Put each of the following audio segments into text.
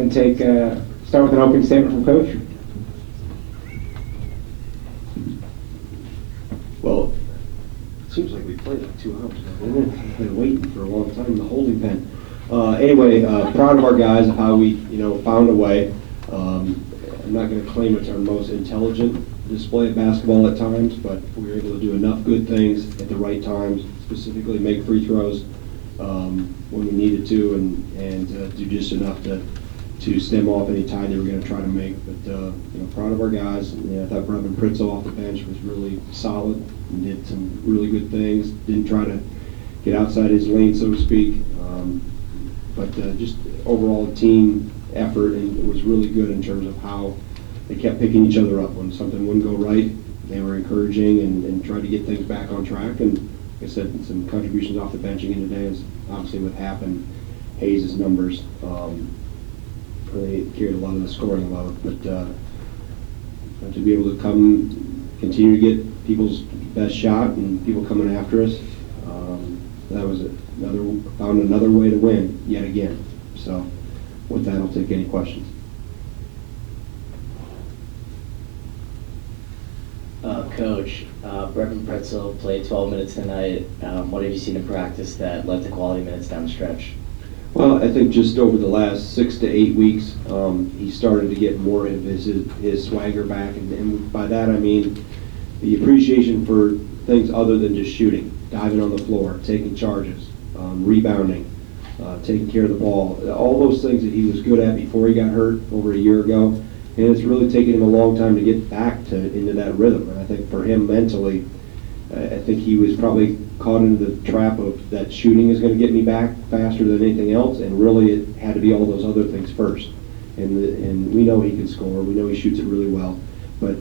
ahead and start with an opening statement from Coach. Well, it seems like we played like 2 hours now, didn't it? I've been waiting for a long time in the holding pen. Anyway, proud of our guys of how we, found a way. I'm not going to claim it's our most intelligent display of basketball at times, but we were able to do enough good things at the right times, specifically make free throws when we needed to, and do just enough to stem off any tide they were going to try to make. But proud of our guys. I thought Brevin Pritzel off the bench was really solid and did some really good things. Didn't try to get outside his lane, so to speak. But just overall team effort, and it was really good in terms of how they kept picking each other up. When something wouldn't go right, they were encouraging and tried to get things back on track. And like I said, some contributions off the bench again today is obviously with Happ and Hayes' numbers. Really carried a lot of the scoring load, but to be able to continue to get people's best shot and people coming after us, that was found another way to win yet again. So with that, I'll take any questions. Coach, Brevin Pritzel played 12 minutes tonight. What have you seen in practice that led to quality minutes down the stretch? Well, I think just over the last 6 to 8 weeks, he started to get more of his swagger back, and by that I mean the appreciation for things other than just shooting, diving on the floor, taking charges, rebounding, taking care of the ball, all those things that he was good at before he got hurt over a year ago. And it's really taken him a long time to get back into that rhythm. And I think for him mentally, I think he was probably caught into the trap of that shooting is going to get me back faster than anything else, and really it had to be all those other things first. And we know he can score, we know he shoots it really well, but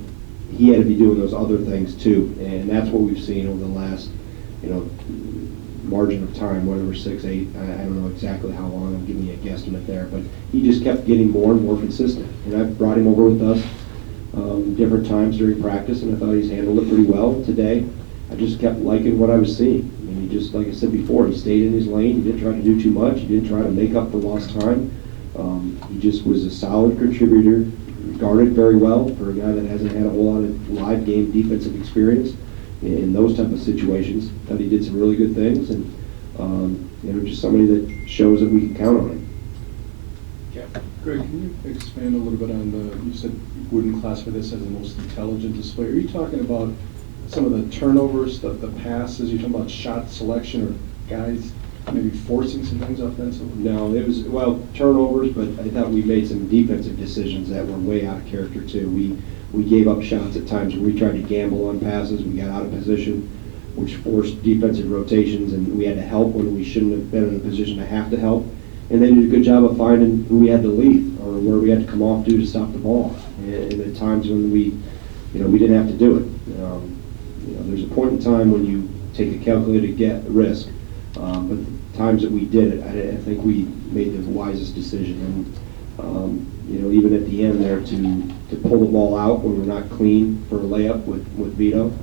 he had to be doing those other things too, and that's what we've seen over the last, margin of time, whatever, 6, 8, I don't know exactly how long, I'm giving you a guesstimate there, but he just kept getting more and more consistent. And I've brought him over with us different times during practice, and I thought he's handled it pretty well today. I just kept liking what I was seeing. I mean, he just, like I said before, he stayed in his lane. He didn't try to do too much. He didn't try to make up for lost time. He just was a solid contributor, guarded very well for a guy that hasn't had a whole lot of live game defensive experience in those type of situations. I thought he did some really good things, and just somebody that shows that we can count on him. Yeah. Greg, can you expand a little bit on you said you wouldn't classify this as the most intelligent display. Are you talking about some of the turnovers, the passes? You're talking about shot selection or guys maybe forcing some things offensively? No, it was, turnovers, but I thought we made some defensive decisions that were way out of character too. We gave up shots at times where we tried to gamble on passes. We got out of position, which forced defensive rotations, and we had to help when we shouldn't have been in a position to have to help. And they did a good job of finding who we had to leave or where we had to come off to stop the ball. And at times when we didn't have to do it. There's a point in time when you take a calculated risk, but the times that we did it, I think we made the wisest decision. And even at the end there to pull the ball out when we're not clean for a layup with Vito.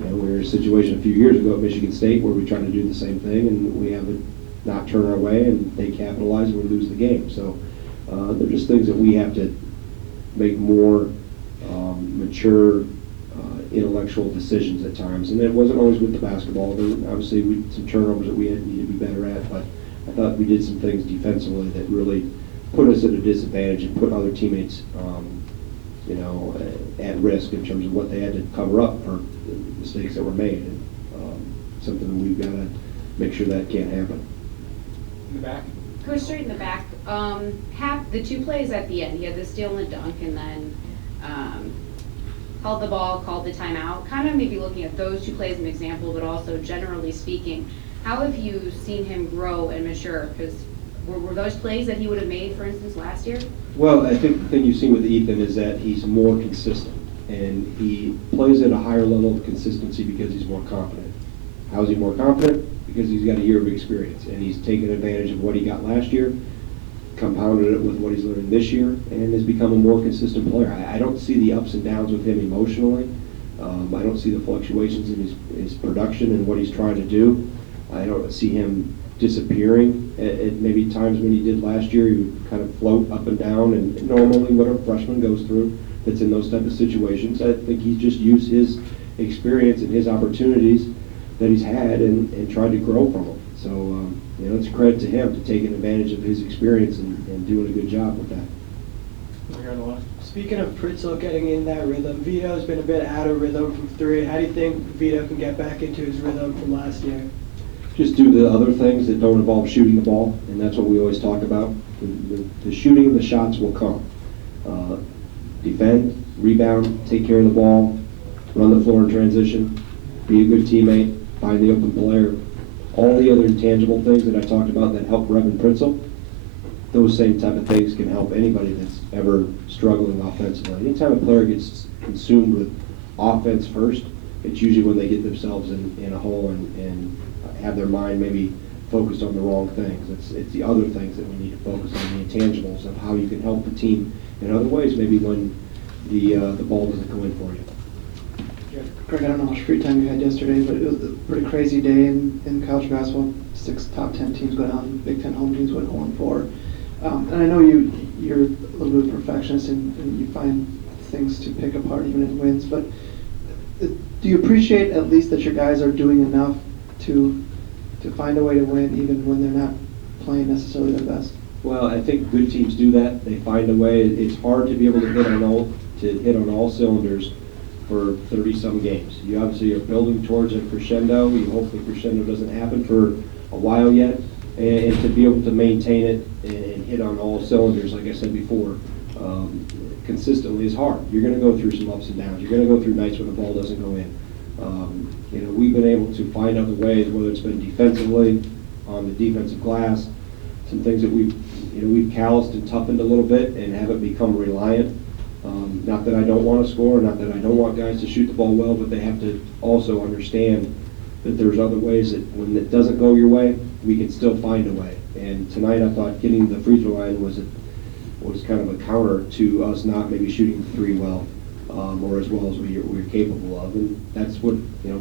We were in a situation a few years ago at Michigan State where we tried to do the same thing, and we have it not turn our way, and they capitalize and we lose the game. So they're just things that we have to make more mature intellectual decisions at times. And it wasn't always with the basketball. There were obviously some turnovers that we need to be better at, but I thought we did some things defensively that really put us at a disadvantage and put other teammates at risk in terms of what they had to cover up for mistakes that were made. And something that we've got to make sure that can't happen. In the back. Coach, straight in the back. The 2 plays at the end. He had the steal and the dunk, and then held the ball, called the timeout. Kind of maybe looking at those 2 plays as an example, but also generally speaking, how have you seen him grow and mature? Because were those plays that he would have made, for instance, last year? Well, I think the thing you've seen with Ethan is that he's more consistent, and he plays at a higher level of consistency because he's more confident. How is he more confident? Because he's got a year of experience, and he's taken advantage of what he got last year, compounded it with what he's learning this year, and has become a more consistent player. I don't see the ups and downs with him emotionally. I don't see the fluctuations in his production and what he's trying to do. I don't see him disappearing at maybe times when he did last year. He would kind of float up and down, and normally what a freshman goes through that's in those type of situations. I think he's just used his experience and his opportunities that he's had and tried to grow from them. So, it's a credit to him to taking advantage of his experience and doing a good job with that. Here on the left. Speaking of Pritzel getting in that rhythm, Vito's been a bit out of rhythm from three. How do you think Vito can get back into his rhythm from last year? Just do the other things that don't involve shooting the ball, and that's what we always talk about. The shooting and the shots will come. Defend, rebound, take care of the ball, run the floor in transition, be a good teammate, find the open player. All the other intangible things that I talked about that help Reverend Pritzel, those same type of things can help anybody that's ever struggling offensively. Anytime a player gets consumed with offense first, it's usually when they get themselves in a hole and have their mind maybe focused on the wrong things. It's the other things that we need to focus on, the intangibles of how you can help the team in other ways, maybe when the ball doesn't go in for you. Greg, I don't know how much free time you had yesterday, but it was a pretty crazy day in college basketball. 6 top 10 teams go down, Big Ten home teams went 0-4. And I know you're a little bit of a perfectionist and you find things to pick apart even in wins, but do you appreciate at least that your guys are doing enough to find a way to win even when they're not playing necessarily their best? Well, I think good teams do that. They find a way. It's hard to be able to hit on all cylinders for 30-some games. You obviously are building towards a crescendo. You hope the crescendo doesn't happen for a while yet, and to be able to maintain it and hit on all cylinders, like I said before, consistently is hard. You're going to go through some ups and downs. You're going to go through nights when the ball doesn't go in. We've been able to find other ways, whether it's been defensively, on the defensive glass, some things that we've calloused and toughened a little bit and haven't become reliant. Not that I don't want to score, not that I don't want guys to shoot the ball well, but they have to also understand that there's other ways that when it doesn't go your way, we can still find a way. And tonight I thought getting the free throw line was kind of a counter to us not maybe shooting the three well, or as well as we're capable of. And that's what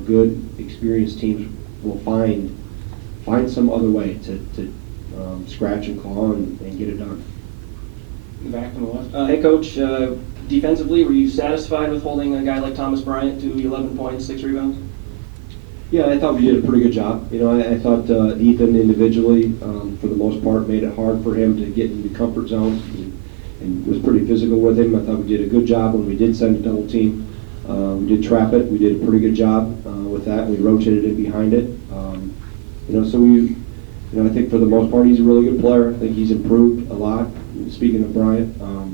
good, experienced teams will find some other way to scratch and claw and get it done. In the back on the left. Hey, Coach, defensively, were you satisfied with holding a guy like Thomas Bryant to 11 points, 6 rebounds? Yeah, I thought we did a pretty good job. I thought Ethan individually, for the most part, made it hard for him to get into comfort zones and was pretty physical with him. I thought we did a good job when we did send a double team. We did trap it. We did a pretty good job with that. We rotated it behind it. So I think for the most part, he's a really good player. I think he's improved a lot. Speaking of Bryant, I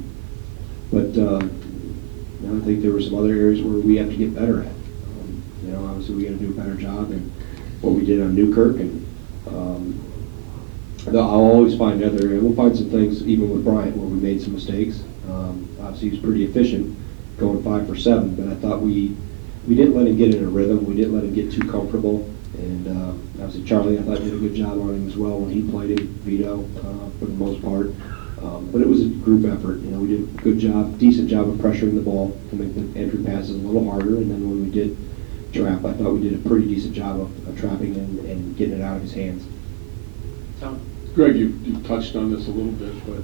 think there were some other areas where we have to get better at. Obviously we got to do a better job in what we did on Newkirk, and I'll always find we'll find some things even with Bryant where we made some mistakes. Obviously he was pretty efficient, going 5 for 7, but I thought we didn't let him get in a rhythm. We didn't let him get too comfortable, and obviously Charlie, I thought, did a good job on him as well when he played him. Vito, for the most part. But it was a group effort. We did a good job, decent job of pressuring the ball to make the entry passes a little harder. And then when we did trap, I thought we did a pretty decent job of trapping and getting it out of his hands. Tom. Greg, you touched on this a little bit, but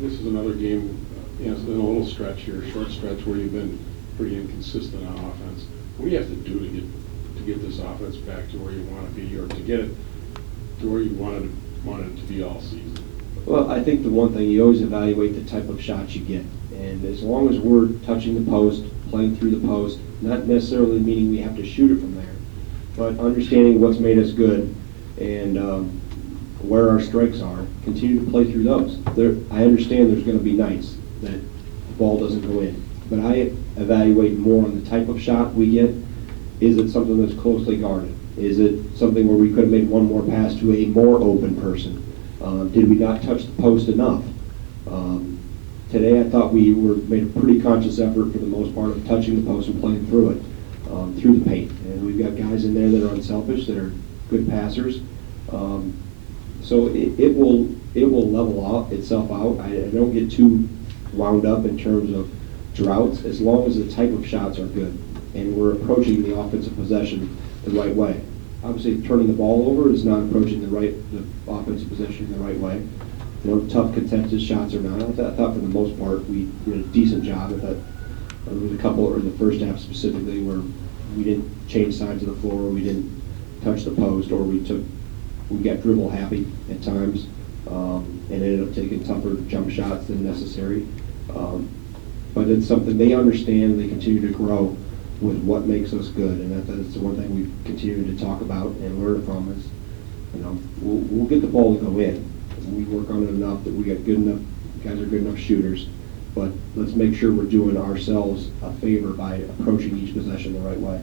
this is another game, in a little stretch here, short stretch, where you've been pretty inconsistent on offense. What do you have to do to get this offense back to where you want to be, or to get it to where you wanted it to be all season? Well, I think the one thing, you always evaluate the type of shots you get. And as long as we're touching the post, playing through the post, not necessarily meaning we have to shoot it from there, but understanding what's made us good and where our strengths are, continue to play through those. I understand there's going to be nights that the ball doesn't go in, but I evaluate more on the type of shot we get. Is it something that's closely guarded? Is it something where we could have made one more pass to a more open person? Did we not touch the post enough? Today I thought we made a pretty conscious effort for the most part of touching the post and playing through it, through the paint. And we've got guys in there that are unselfish, that are good passers. So it will level itself out. I don't get too wound up in terms of droughts, as long as the type of shots are good and we're approaching the offensive possession the right way. obviously turning the ball over is not approaching the offensive position the right way. You know, tough contested shots or not. I thought for the most part we did a decent job. I thought there was a couple, or the first half specifically, where we didn't change sides of the floor, we didn't touch the post, or we got dribble happy at times, and ended up taking tougher jump shots than necessary. But it's something they understand. They continue to grow with what makes us good, and that's the one thing we continue to talk about and learn from is, you know, we'll get the ball to go in. We work on it enough that we got good enough guys are good enough shooters, but let's make sure we're doing ourselves a favor by approaching each possession the right way.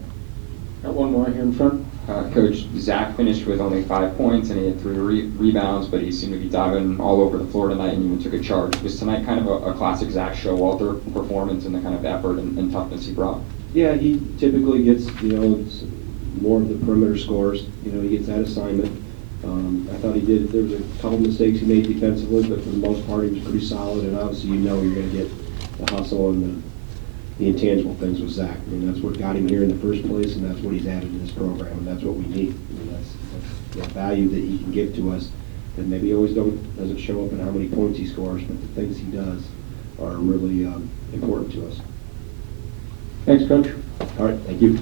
Got one more here in front. Coach, Zach finished with only 5 points and he had 3 rebounds, but he seemed to be diving all over the floor tonight and even took a charge. Was tonight kind of a classic Zach Showalter performance and the kind of effort and toughness he brought? Yeah, he typically gets, you know, it's more of the perimeter scores. You know, he gets that assignment. I thought there was a couple mistakes he made defensively, but for the most part he was pretty solid, and obviously you know you're going to get the hustle and the intangible things with Zach. I mean, that's what got him here in the first place, and that's what he's added to this program, and that's what we need. I mean, that's the value that he can give to us that maybe always doesn't show up in how many points he scores, but the things he does are really important to us. Thanks, Coach. All right, thank you.